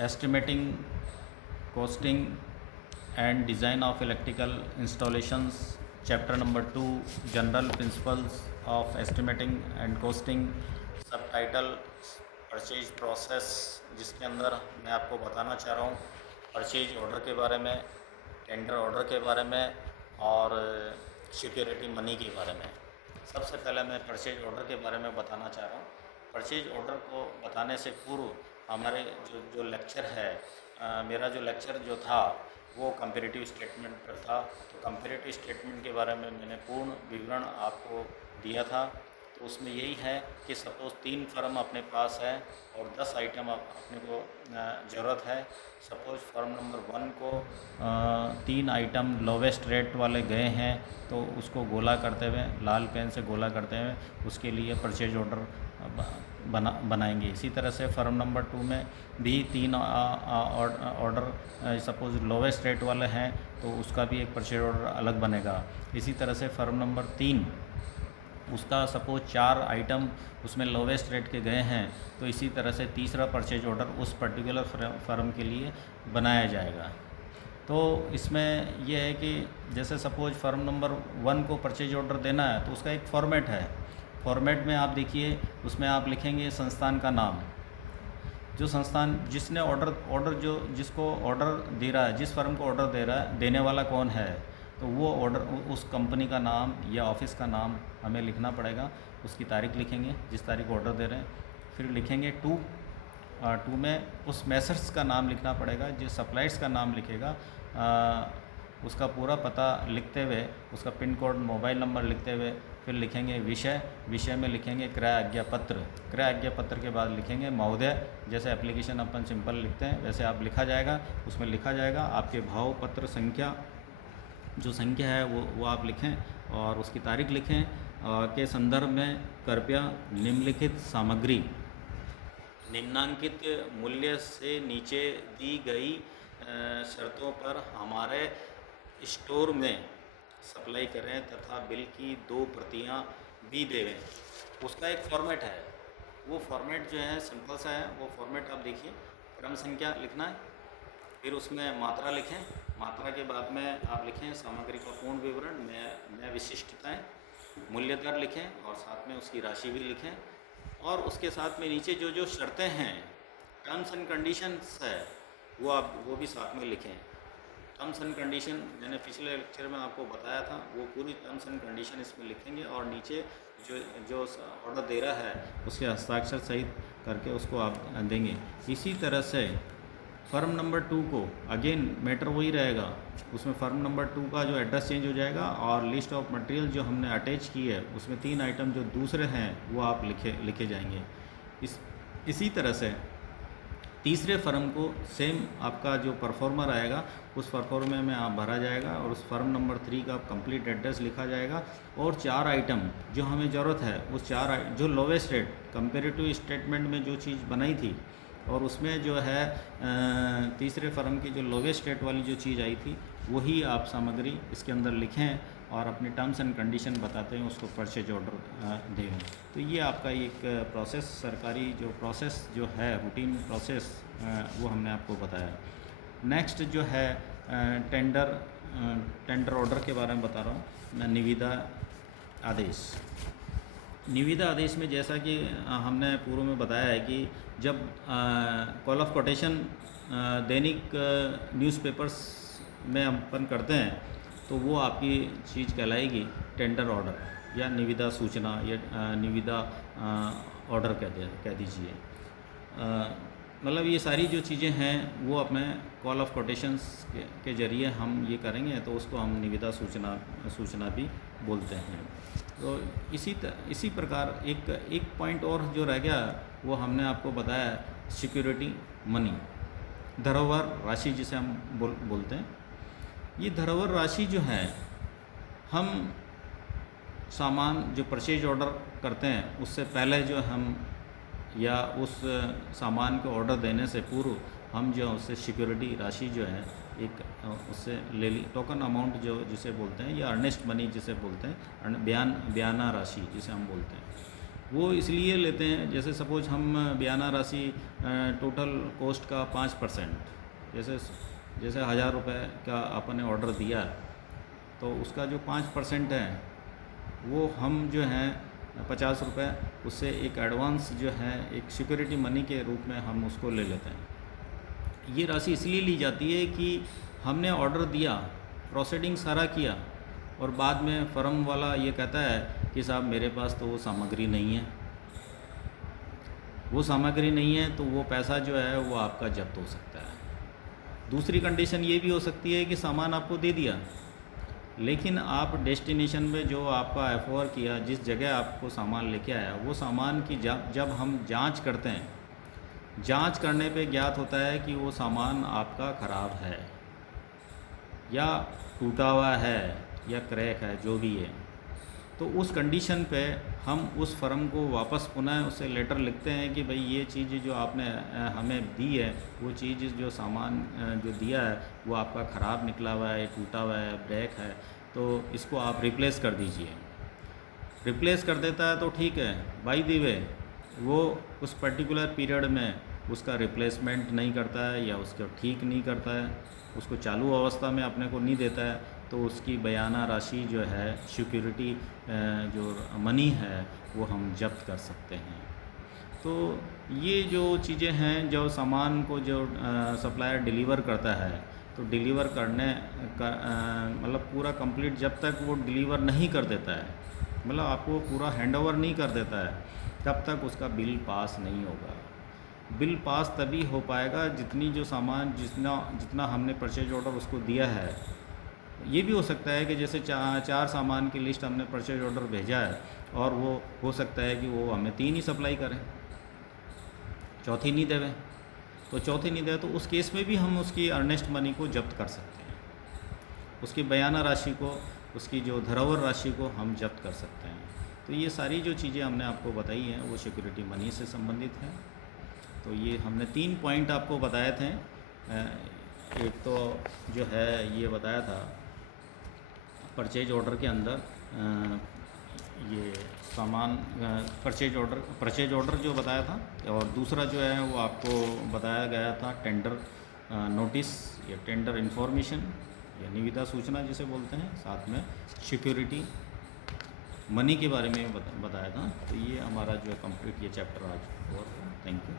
estimating, costing and design of electrical installations, chapter number 2, general principles of estimating and costing, subtitle purchase process, जिसके अंदर मैं आपको बताना चाह रहा हूँ परचेज ऑर्डर के बारे में, टेंडर ऑर्डर के बारे में और सिक्योरिटी मनी के बारे में। सबसे पहले मैं परचेज ऑर्डर के बारे में बताना चाह रहा हूँ। परचेज ऑर्डर को बताने से पूर्व हमारे जो लेक्चर है, मेरा जो लेक्चर जो था वो कंपैरेटिव स्टेटमेंट पर था। तो कंपैरेटिव स्टेटमेंट के बारे में मैंने पूर्ण विवरण आपको दिया था। तो उसमें यही है कि सपोज़ 3 फर्म अपने पास है और 10 आइटम अपने को ज़रूरत है। सपोज़ फर्म नंबर 1 को 3 आइटम लोवेस्ट रेट वाले गए हैं, तो उसको गोला करते हुए, लाल पेन से गोला करते हुए उसके लिए परचेज ऑर्डर बनाएंगे। इसी तरह से फर्म नंबर 2 में भी 3 ऑर्डर सपोज़ लोवेस्ट रेट वाले हैं, तो उसका भी एक परचेज ऑर्डर अलग बनेगा। इसी तरह से फर्म नंबर 3 उसका सपोज़ 4 आइटम उसमें लोवेस्ट रेट के गए हैं, तो इसी तरह से तीसरा परचेज ऑर्डर उस पर्टिकुलर फर्म के लिए बनाया जाएगा। तो इसमें यह है कि जैसे सपोज़ फर्म नंबर 1 को परचेज ऑर्डर देना है, तो उसका एक फॉर्मेट है। फॉर्मेट में आप देखिए, उसमें आप लिखेंगे संस्थान का नाम, जो संस्थान जिसने जिसको ऑर्डर दे रहा है, जिस फर्म को ऑर्डर दे रहा है, देने वाला कौन है, तो वो ऑर्डर उस कंपनी का नाम या ऑफिस का नाम हमें लिखना पड़ेगा। उसकी तारीख लिखेंगे जिस तारीख ऑर्डर दे रहे हैं। फिर लिखेंगे 2 में उस मैसर्स का नाम लिखना पड़ेगा, जो सप्लायर्स का नाम लिखेगा उसका पूरा पता लिखते हुए, उसका पिन कोड, मोबाइल नंबर लिखते हुए फिर लिखेंगे विषय में लिखेंगे क्रय आज्ञा पत्र। क्रय आज्ञा पत्र के बाद लिखेंगे महोदय। जैसे एप्लीकेशन अपन सिंपल लिखते हैं वैसे आप लिखा जाएगा, उसमें लिखा जाएगा आपके भाव पत्र संख्या, जो संख्या है वो आप लिखें और उसकी तारीख लिखें के संदर्भ में कृपया निम्नलिखित सामग्री निम्नांकित मूल्य से नीचे दी गई शर्तों पर हमारे स्टोर में सप्लाई करें तथा बिल की 2 प्रतियां भी देवें। उसका एक फॉर्मेट है, वो फॉर्मेट जो है सिंपल सा है। वो फॉर्मेट आप देखिए, क्रम संख्या लिखना है, फिर उसमें मात्रा लिखें, मात्रा के बाद में आप लिखें सामग्री का पूर्ण विवरण में विशिष्टताएँ, मूल्य दर लिखें और साथ में उसकी राशि भी लिखें। और उसके साथ में नीचे जो शर्तें हैं, टर्म्स एंड कंडीशंस है, वो भी साथ में लिखें। टर्म्स एंड कंडीशन मैंने पिछले लेक्चर में आपको बताया था, वो पूरी टर्म्स एंड कंडीशन इसमें लिखेंगे और नीचे जो ऑर्डर दे रहा है उसके हस्ताक्षर सहित करके उसको आप देंगे। इसी तरह से फर्म नंबर 2 को अगेन मैटर वही रहेगा, उसमें फर्म नंबर 2 का जो एड्रेस चेंज हो जाएगा और लिस्ट ऑफ मटेरियल जो हमने अटैच की है उसमें 3 आइटम जो दूसरे हैं वो आप लिखे जाएंगे। इसी तरह से तीसरे फर्म को सेम आपका जो परफॉर्मर आएगा उस परफॉर्मर में आप भरा जाएगा और उस फर्म नंबर 3 का कंप्लीट एड्रेस लिखा जाएगा और 4 आइटम जो हमें ज़रूरत है, उस 4 जो लोवेस्ट रेट कंपैरेटिव स्टेटमेंट में जो चीज़ बनाई थी और उसमें जो है तीसरे फर्म की जो लोवेस्ट रेट वाली जो चीज़ आई थी वही आप सामग्री इसके अंदर लिखें और अपनी टर्म्स एंड कंडीशन बताते हैं उसको परचेज ऑर्डर दें। तो ये आपका एक प्रोसेस, सरकारी जो प्रोसेस जो है, रूटीन प्रोसेस, वो हमने आपको बताया। नेक्स्ट जो है टेंडर ऑर्डर के बारे में बता रहा हूँ मैं। निविदा आदेश, निविदा आदेश में जैसा कि हमने पूर्व में बताया है कि जब call of quotation Dainik newspapers में अपन करते हैं तो वो आपकी चीज़ कहलाएगी टेंडर ऑर्डर या निविदा सूचना या निविदा ऑर्डर कह दीजिए। मतलब ये सारी जो चीज़ें हैं वो अपने कॉल ऑफ कोटेशंस के ज़रिए हम ये करेंगे तो उसको हम निविदा सूचना भी बोलते हैं। तो इसी प्रकार एक पॉइंट और जो रह गया वो हमने आपको बताया, सिक्योरिटी मनी, धरोहर राशि जिसे हम बोलते हैं। ये धरोहर राशि जो है, हम सामान जो परचेज ऑर्डर करते हैं उससे पहले जो हम या उस सामान को ऑर्डर देने से पूर्व हम जो उससे सिक्योरिटी राशि जो है एक उससे ले ली, टोकन अमाउंट जो जिसे बोलते हैं या अर्नेस्ट मनी जिसे बोलते हैं, बयाना राशि जिसे हम बोलते हैं, वो इसलिए लेते हैं, जैसे सपोज हम बयाना राशि टोटल कॉस्ट का 5%, जैसे जैसे 1000 रुपये का आपने ऑर्डर दिया, तो उसका जो 5% है वो हम जो है 50 रुपये उससे एक एडवांस जो है एक सिक्योरिटी मनी के रूप में हम उसको ले लेते हैं। ये राशि इसलिए ली जाती है कि हमने ऑर्डर दिया, प्रोसीडिंग सारा किया, और बाद में फर्म वाला ये कहता है कि साहब मेरे पास तो वो सामग्री नहीं है, वो सामग्री नहीं है, तो वो पैसा जो है वो आपका जब्त हो सकता है। दूसरी कंडीशन ये भी हो सकती है कि सामान आपको दे दिया, लेकिन आप डेस्टिनेशन में जो आपका एफओआर किया, जिस जगह आपको सामान लेके आया, वो सामान की जब हम जांच करते हैं, जांच करने पे ज्ञात होता है कि वो सामान आपका ख़राब है या टूटा हुआ है या क्रैक है, जो भी है, तो उस कंडीशन पे हम उस फर्म को वापस पुनः उससे लेटर लिखते हैं कि भाई ये चीज़ जो आपने हमें दी है, वो चीज़ जो सामान जो दिया है वो आपका ख़राब निकला हुआ है, टूटा हुआ है, ब्रेक है, तो इसको आप रिप्लेस कर दीजिए। रिप्लेस कर देता है तो ठीक है, बाय द वे वो उस पर्टिकुलर पीरियड में उसका रिप्लेसमेंट नहीं करता है या उसको ठीक नहीं करता है, उसको चालू अवस्था में अपने को नहीं देता है, तो उसकी बयाना राशि जो है सिक्योरिटी जो मनी है वो हम जब्त कर सकते हैं। तो ये जो चीज़ें हैं, जो सामान को जो सप्लायर डिलीवर करता है, तो डिलीवर करने का मतलब पूरा कंप्लीट जब तक वो डिलीवर नहीं कर देता है, मतलब आपको पूरा हैंडओवर नहीं कर देता है, तब तक उसका बिल पास नहीं होगा। बिल पास तभी हो पाएगा जितनी जो सामान जितना हमने परचेज ऑर्डर उसको दिया है। ये भी हो सकता है कि जैसे चार सामान की लिस्ट हमने परचेज ऑर्डर भेजा है और वो हो सकता है कि वो हमें 3 ही सप्लाई करें, चौथी नहीं देवे, तो चौथी नहीं देवे, तो उस केस में भी हम उसकी अर्नेस्ट मनी को जब्त कर सकते हैं, उसकी बयाना राशि को, उसकी जो धरोहर राशि को हम जब्त कर सकते हैं। तो ये सारी जो चीज़ें हमने आपको बताई हैं वो सिक्योरिटी मनी से संबंधित हैं। तो ये हमने 3 पॉइंट आपको बताए थे। एक तो जो है ये बताया था परचेज ऑर्डर के अंदर ये सामान परचेज ऑर्डर जो बताया था, और दूसरा जो है वो आपको बताया गया था टेंडर नोटिस या टेंडर इन्फॉर्मेशन या निविदा सूचना जिसे बोलते हैं, साथ में सिक्योरिटी मनी के बारे में बताया था। तो ये हमारा जो है कंप्लीट ये चैप्टर आज, और थैंक यू।